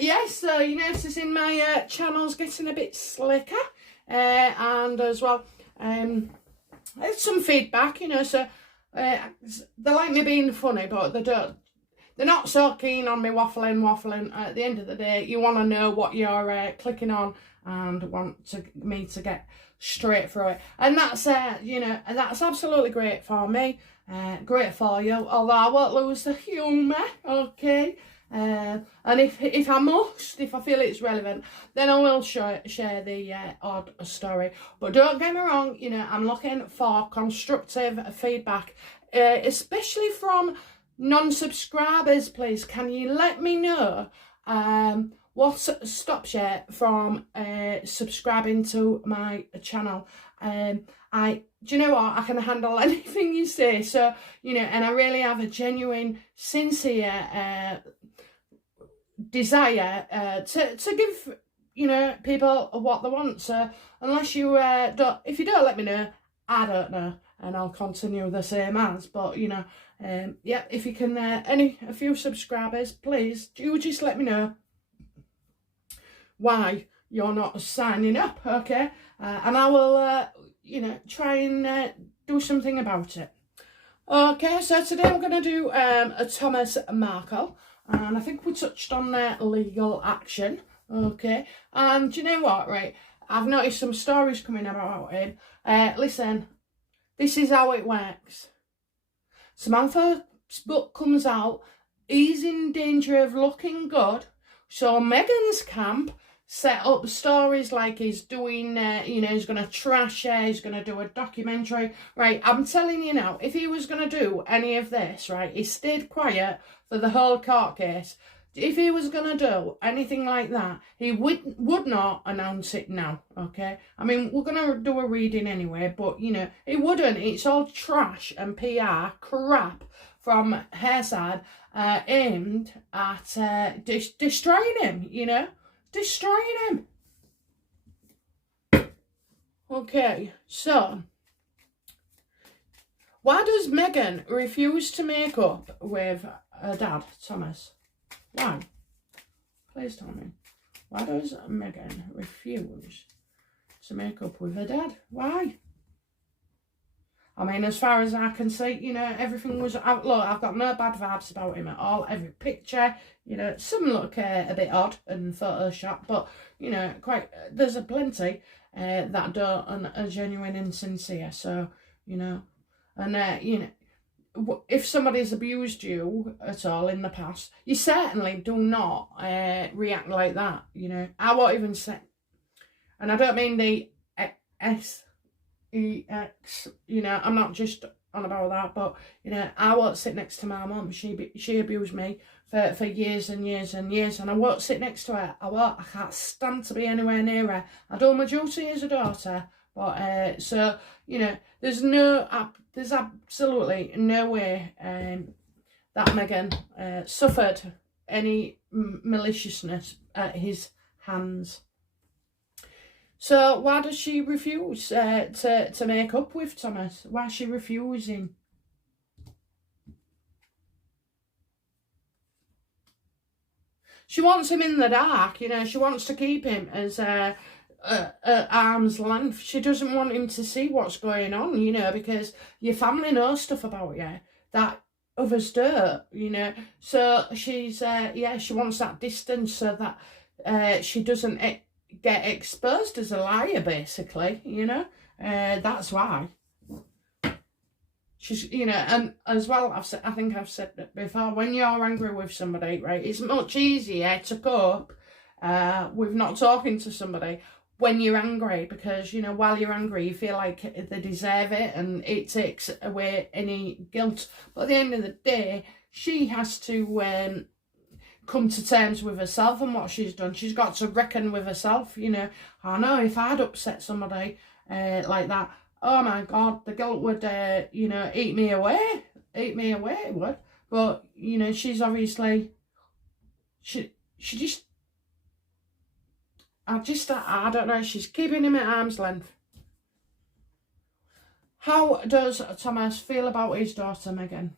Yes, so you're noticing my channel's getting a bit slicker, and as well, there's some feedback, so they like me being funny, but they're not so keen on me waffling. At the end of the day, you want to know what you're clicking on and want me to get straight through it. And that's, that's absolutely great for me, great for you, although I won't lose the humour, okay? And if I feel it's relevant, then I will share the odd story. But don't get me wrong, I'm looking for constructive feedback, especially from non-subscribers. Please, can you let me know what stops you from subscribing to my channel? Do you know what? I can handle anything you say. So, and I really have a genuine, sincere desire to give people what they want. So unless you if you don't let me know, I don't know, and I'll continue the same as. But yeah, if you can a few subscribers, please do just let me know why you're not signing up, okay? And I will try and do something about it. Okay, so today I'm going to do a Thomas Markle, and I think we touched on legal action, okay? And do you know what, right? I've noticed some stories coming about him. Listen, this is how it works. Samantha's book comes out, he's in danger of looking good, so Megan's camp set up stories like he's doing, he's going to trash her, he's going to do a documentary. Right, I'm telling you now, if he was going to do any of this, right, he stayed quiet for the whole court case. If he was going to do anything like that, he would not announce it now, okay? I mean, we're going to do a reading anyway, but, he wouldn't. It's all trash and PR crap from her side aimed at destroying him, destroying him. Okay, so why does Meghan refuse to make up with her dad, Thomas? Why? Please tell me. Why does Meghan refuse to make up with her dad? Why? I mean, as far as I can see, everything was... Look, I've got no bad vibes about him at all. Every picture, some look a bit odd and Photoshop, but, there's a plenty that don't and are genuine and sincere. So, and, if somebody's abused you at all in the past, you certainly do not react like that, I won't even say... And I don't mean the S-E-X, I'm not just on about that, but, I won't sit next to my mum. She abused me for years and years and years, and I won't sit next to her. I can't stand to be anywhere near her. I do my duty as a daughter, but, so, there's absolutely no way that Meghan suffered any maliciousness at his hands. So why does she refuse to make up with Thomas? Why is she refusing? She wants him in the dark, she wants to keep him as at arm's length. She doesn't want him to see what's going on, because your family knows stuff about you that others don't, So she's, she wants that distance so that she doesn't get exposed as a liar, basically, that's why. She's, and as well, I think I've said that before, when you're angry with somebody, right, it's much easier to cope with not talking to somebody when you're angry, because, while you're angry, you feel like they deserve it and it takes away any guilt. But at the end of the day, she has to come to terms with herself and what she's done. She's got to reckon with herself, I know if I'd upset somebody like that, oh my God, the guilt would, eat me away, it would. But, she's obviously, she just, I don't know, she's keeping him at arm's length. How does Thomas feel about his daughter, Meghan?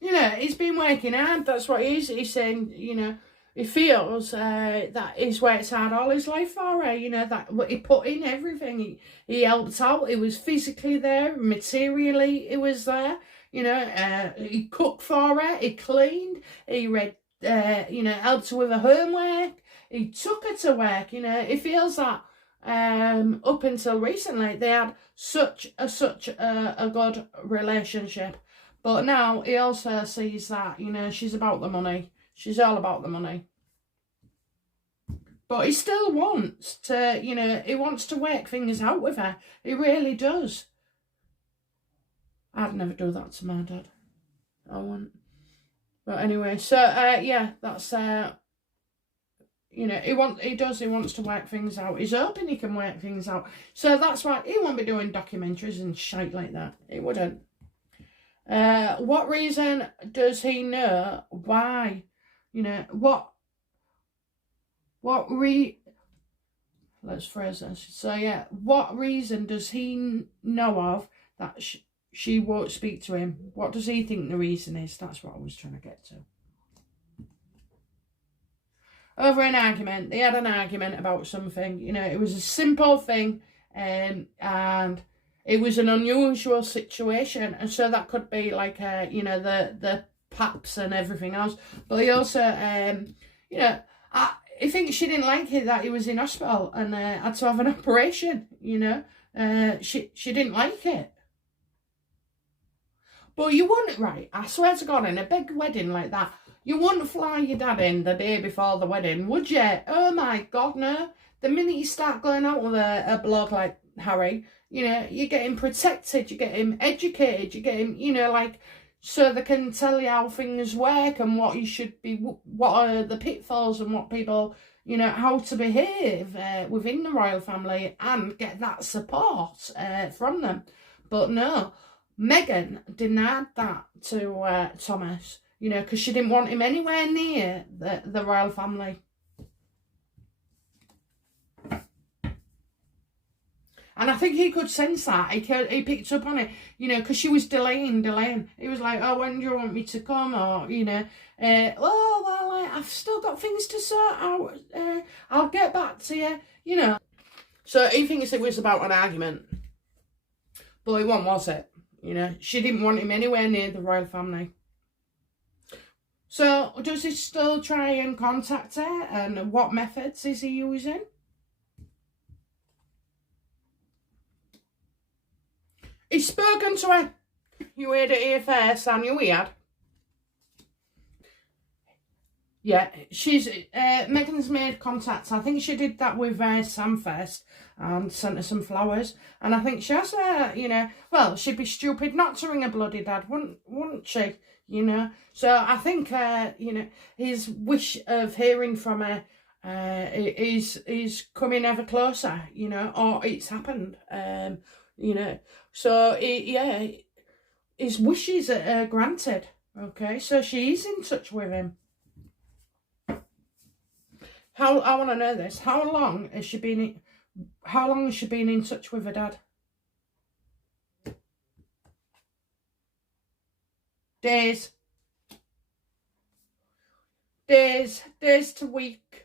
You know, he's been working hard. That's what he's saying. You know, he feels that he's worked hard all his life for her. You know, that he put in everything. He helped out. He was physically there, materially he was there. You know, he cooked for her. He cleaned. He read. You know, helped her with her homework. He took her to work. You know, he feels that up until recently they had such a good relationship. But now he also sees that, you know, she's about the money. She's all about the money. But he still wants to, you know, he wants to work things out with her. He really does. I'd never do that to my dad. I wouldn't. But anyway, so, yeah, that's, you know, he wants to work things out. He's hoping he can work things out. So that's why he won't be doing documentaries and shite like that. He wouldn't. What reason does he know why? You know, let's phrase this. So yeah, what reason does he know of that she won't speak to him? What does he think the reason is? That's what I was trying to get to. Over an argument. They had an argument about something. You know, it was a simple thing, and it was an unusual situation, and so that could be like, you know, the paps and everything else. But he also, you know, I think she didn't like it that he was in hospital and had to have an operation. You know, she didn't like it. But you wouldn't, right? I swear to God, in a big wedding like that, you wouldn't fly your dad in the day before the wedding, would you? Oh my God, no. The minute you start going out with a bloke like Harry, you know, you get him protected, you get him educated, you get him, you know, like, so they can tell you how things work and what you should be, what are the pitfalls and what people, you know, how to behave within the royal family and get that support from them. But no, Meghan denied that to Thomas, you know, because she didn't want him anywhere near the royal family. And I think he could sense that. He picked up on it, you know, because she was delaying. He was like, oh, when do you want me to come? Or, you know, well, I've still got things to sort out. I'll get back to you, you know. So he thinks it was about an argument. But it wasn't, was it? You know, she didn't want him anywhere near the royal family. So does he still try and contact her? And what methods is he using? He's spoken to her. You heard it here first, and you heard. Yeah, she's Meghan's made contact. I think she did that with Sam first and sent her some flowers. And I think she has, you know, well, she'd be stupid not to ring her bloody dad, wouldn't she? You know, so I think, you know, his wish of hearing from her is coming ever closer, you know, or it's happened, you know. So, yeah, his wishes are granted, okay? So she's in touch with him. I want to know this. How long has she been in touch with her dad? Days to weeks.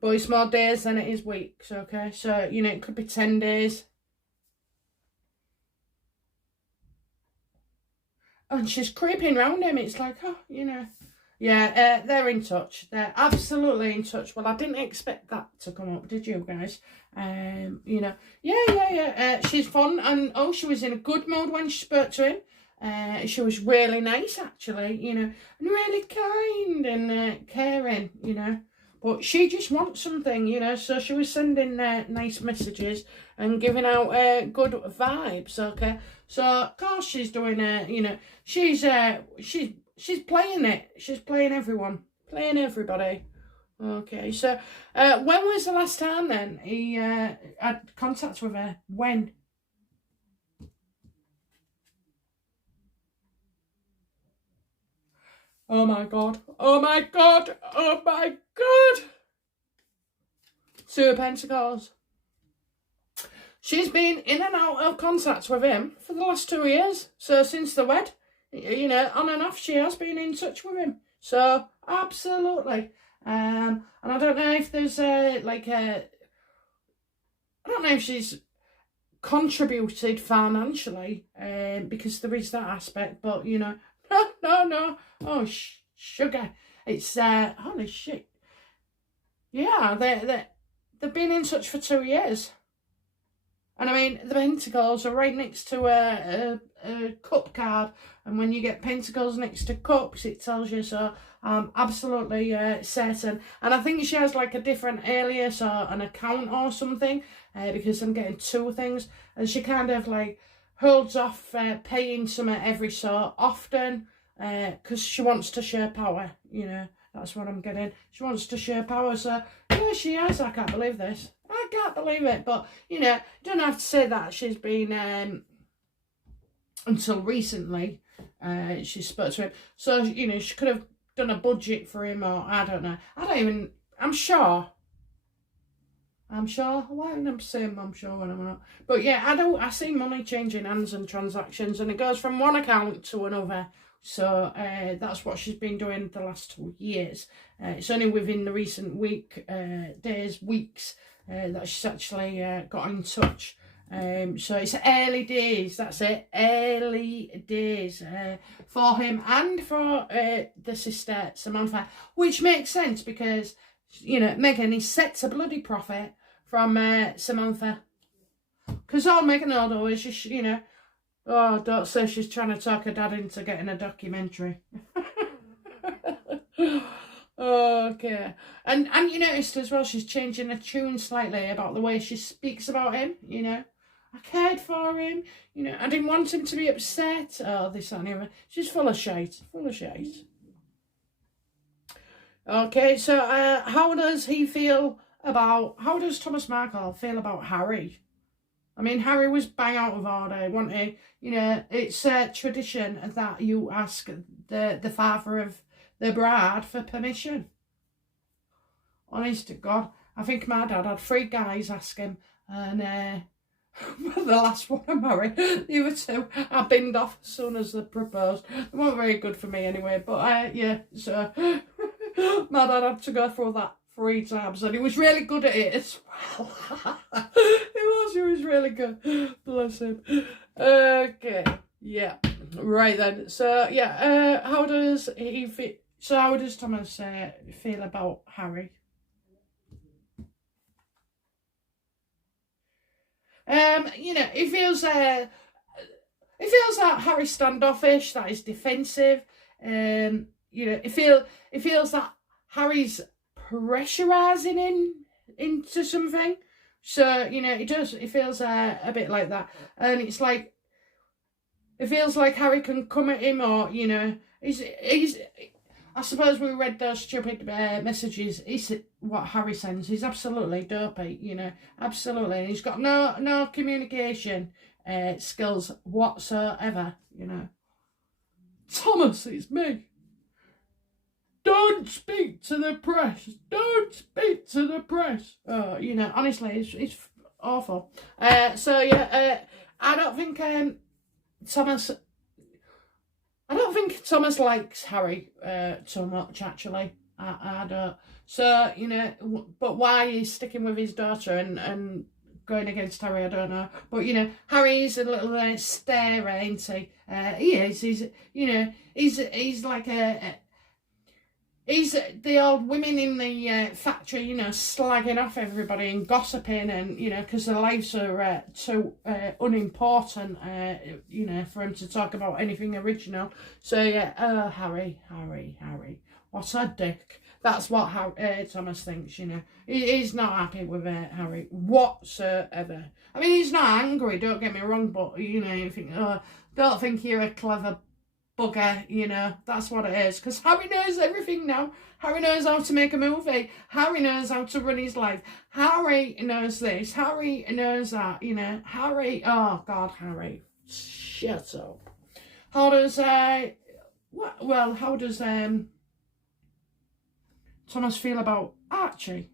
But it's more days than it is weeks, okay? So, you know, it could be 10 days. And she's creeping around him. It's like, oh, you know. Yeah, they're in touch. They're absolutely in touch. Well, I didn't expect that to come up, did you guys? You know, yeah. She's fun. And, oh, she was in a good mood when she spoke to him. She was really nice, actually, you know. And really kind and caring, you know. But she just wants something, you know, so she was sending nice messages and giving out good vibes, okay? So, of course, she's doing, you know, she's playing it. She's playing everyone, playing everybody. Okay, so when was the last time then he had contact with her? When? Oh my God. Oh my God. Oh my God. Two of Pentacles. she's been in and out of contact with him for the last 2 years. So since the wed, you know, on and off, she has been in touch with him. So absolutely. And I don't know if there's I don't know if she's contributed financially, because there is that aspect. But you know, no. Oh sugar, it's holy shit. Yeah, they've been in touch for 2 years. And I mean, the pentacles are right next to a cup card. And when you get pentacles next to cups, it tells you. So I'm absolutely certain. And I think she has like a different alias or an account or something. Because I'm getting 2 things. And she kind of like holds off paying something every so often. Because she wants to share power, you know. That's what I'm getting. She wants to share power. So, yeah, she has. I can't believe this. I can't believe it. But, you know, don't have to say that. She's been, until recently, she spoke to him. So, you know, she could have done a budget for him, or I don't know. I'm sure. Why am I saying I'm sure when I'm not? But yeah, I see money changing hands and transactions, and it goes from one account to another. So that's what she's been doing the last 2 years. It's only within the recent weeks, that she's actually got in touch. So it's early days, that's it, early days for him and for the sister Samantha, which makes sense because, you know, Meghan is set to bloody profit from Samantha. Because all Meghan will do is just, you know, oh, don't say she's trying to talk her dad into getting a documentary. Okay. And you noticed as well, she's changing her tune slightly about the way she speaks about him, you know. I cared for him, you know, I didn't want him to be upset. Oh, this and the other. She's full of shite, Okay, so how does Thomas Markle feel about Harry? I mean, Harry was bang out of order, wasn't he? You know, it's tradition that you ask the father of the bride for permission. Honest to God, I think my dad had 3 guys ask him, and the last one I married, the other 2 I binned off as soon as they proposed. They weren't very good for me anyway, but yeah, so my dad had to go through that 3 times, and he was really good at it as well. He was really good. Bless him. Okay, yeah, right then. So yeah, how does he feel? So how does Thomas feel about Harry? You know, he feels that Harry's standoffish, that he's defensive. You know, he feels that Harry's pressurising him into something. So, you know, he feels a bit like that. And it's like, it feels like Harry can come at him, or, you know, he's I suppose we read those stupid messages. It's what Harry sends. He's absolutely dopey, you know, absolutely. And he's got no communication skills whatsoever, you know. Thomas, it's me. Don't speak to the press. Don't speak to the press. You know, honestly, it's awful. So yeah, I don't think Thomas likes Harry so much, actually. I don't. So, you know, but why he's sticking with his daughter and going against Harry, I don't know. But, you know, Harry's a little starer, ain't he? He is. He's, you know, he's like he's the old women in the factory, you know, slagging off everybody and gossiping, and, you know, because their lives are too unimportant, you know, for him to talk about anything original. So, yeah, Harry, what a dick. That's what Thomas thinks, you know. He's not happy with Harry whatsoever. I mean, he's not angry, don't get me wrong, but, you know, you think, don't think you're a clever bugger, you know, that's what it is. Because Harry knows everything now. Harry knows how to make a movie. Harry knows how to run his life. Harry knows this. Harry knows that, you know. Harry, oh God, Harry, shut up. How does, how does Thomas feel about Archie?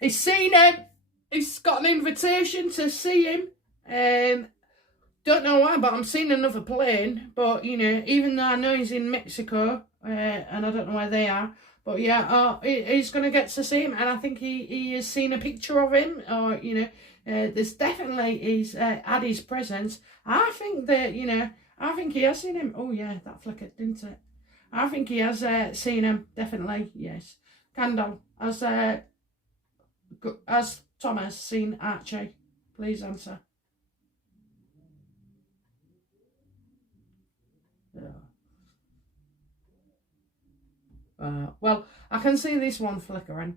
He's seen him. He's got an invitation to see him. Don't know why, but I'm seeing another plane. But, you know, even though I know he's in Mexico, and I don't know where they are, but yeah, he's going to get to see him. And I think he has seen a picture of him, or, you know, there's definitely, he's had his presence. I think that, you know, I think he has seen him. Oh, yeah, that flickered, didn't it? I think he has seen him, definitely, yes. Candle, has Thomas seen Archie? Please answer. Well, I can see this one flickering.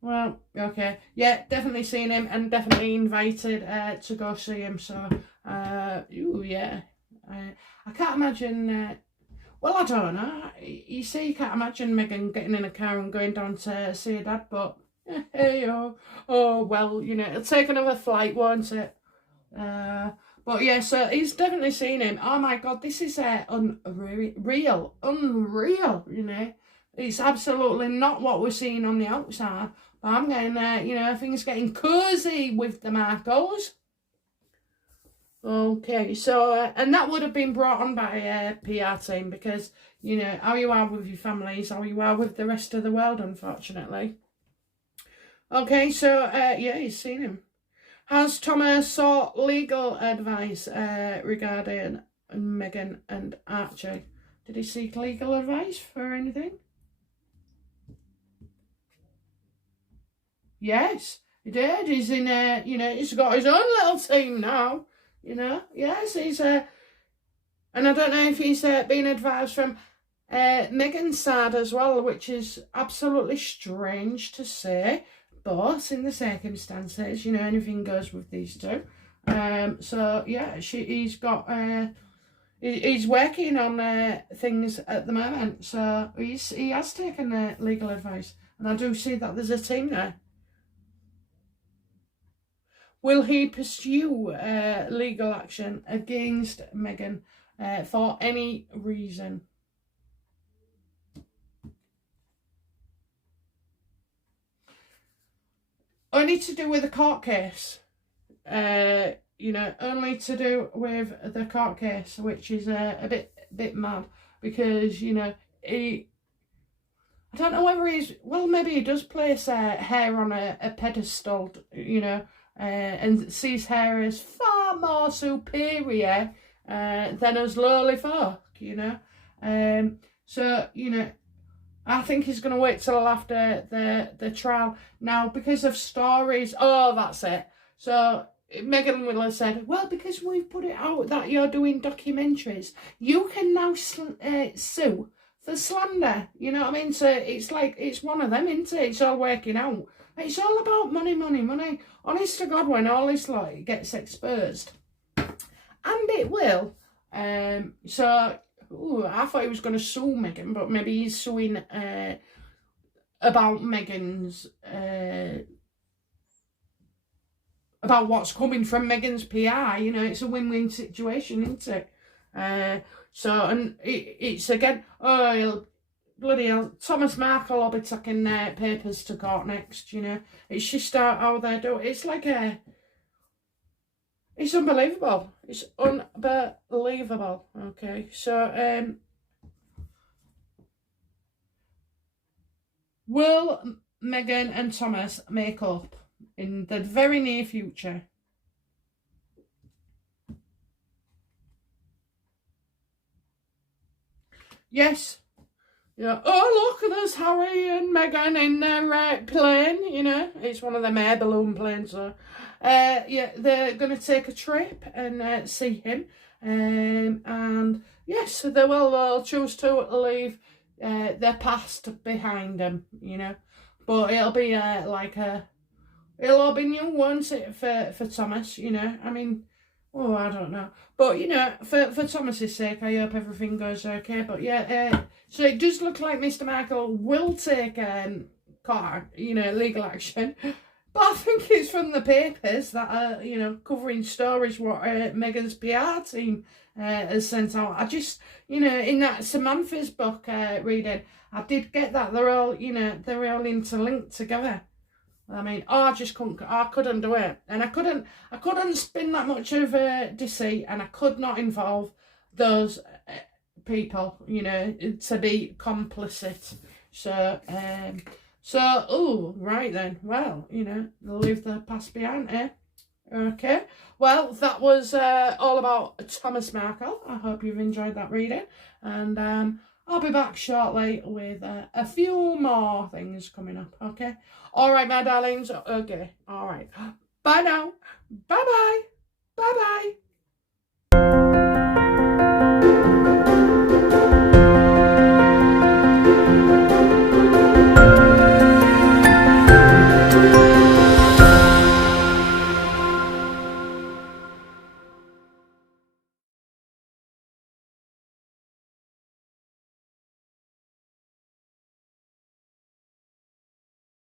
Well, okay. Yeah, definitely seen him and definitely invited to go see him. So, ooh, yeah. I can't imagine... well, I don't know. You see, you can't imagine Meghan getting in a car and going down to see her dad, but... hey, oh, well, you know, it'll take another flight, won't it? But yeah, so he's definitely seen him. Oh my God, this is unreal, you know. It's absolutely not what we're seeing on the outside. But I'm getting, you know, things getting cosy with the Markles. Okay, so, and that would have been brought on by a PR team because, you know, how you are with your families, how you are with the rest of the world, unfortunately. Okay, so, yeah, he's seen him. Has Thomas sought legal advice regarding Meghan and Archie? Did he seek legal advice for anything? Yes, he did. He's in you know, he's got his own little team now. You know, yes, he's and I don't know if he's been advised from Meghan's side as well, which is absolutely strange to say. But in the circumstances, you know, anything goes with these two. So yeah, he's got he's working on things at the moment. So he has taken legal advice, and I do see that there's a team there. Will he pursue legal action against Meghan for any reason? Only to do with the court case. You know, only to do with the court case, which is a bit mad because, you know, I don't know whether he's, well, maybe he does place hair on a pedestal, you know, and sees hair as far more superior than us lowly folk, you know. So, you know, I think he's going to wait till after the trial. Now, because of stories, oh, that's it. So, Meghan will have said, well, because we've put it out that you're doing documentaries, you can now sue for slander. You know what I mean? So, it's like, it's one of them, isn't it? It's all working out. It's all about money, money, money. Honest to God, when all this like gets exposed. And it will. So... ooh, I thought he was going to sue Meghan, but maybe he's suing about Meghan's, about what's coming from Meghan's PR. You know, it's a win-win situation, isn't it? So, and it's again, oh, bloody hell, Thomas Markle will be taking their papers to court next, you know. It's just how they do it. It's like it's unbelievable. It's unbelievable. Okay, so will Meghan and Thomas make up in the very near future? Yes. Yeah. Oh, look, there's Harry and Meghan in their plane, you know. It's one of them air balloon planes, so... yeah, they're going to take a trip and see him. And yes, they will choose to leave their past behind them, you know. But it'll be it'll all be new, won't it, for Thomas, you know. I mean, oh, I don't know. But, you know, for Thomas's sake, I hope everything goes okay. But yeah, so it does look like Mr. Markle will take, you know, legal action. But I think it's from the papers that are, you know, covering stories what Meghan's PR team has sent out. I just, you know, in that Samantha's book reading, I did get that they're all, you know, they're all interlinked together. I mean, I couldn't do it, and I couldn't spin that much of deceit, and I could not involve those people, you know, to be complicit. So, oh, right then. Well, you know, they'll leave the past behind, eh? Okay. Well, that was all about Thomas Markle. I hope you've enjoyed that reading, and I'll be back shortly with a few more things coming up, okay? All right, my darlings. Okay. All right. Bye now. Bye-bye.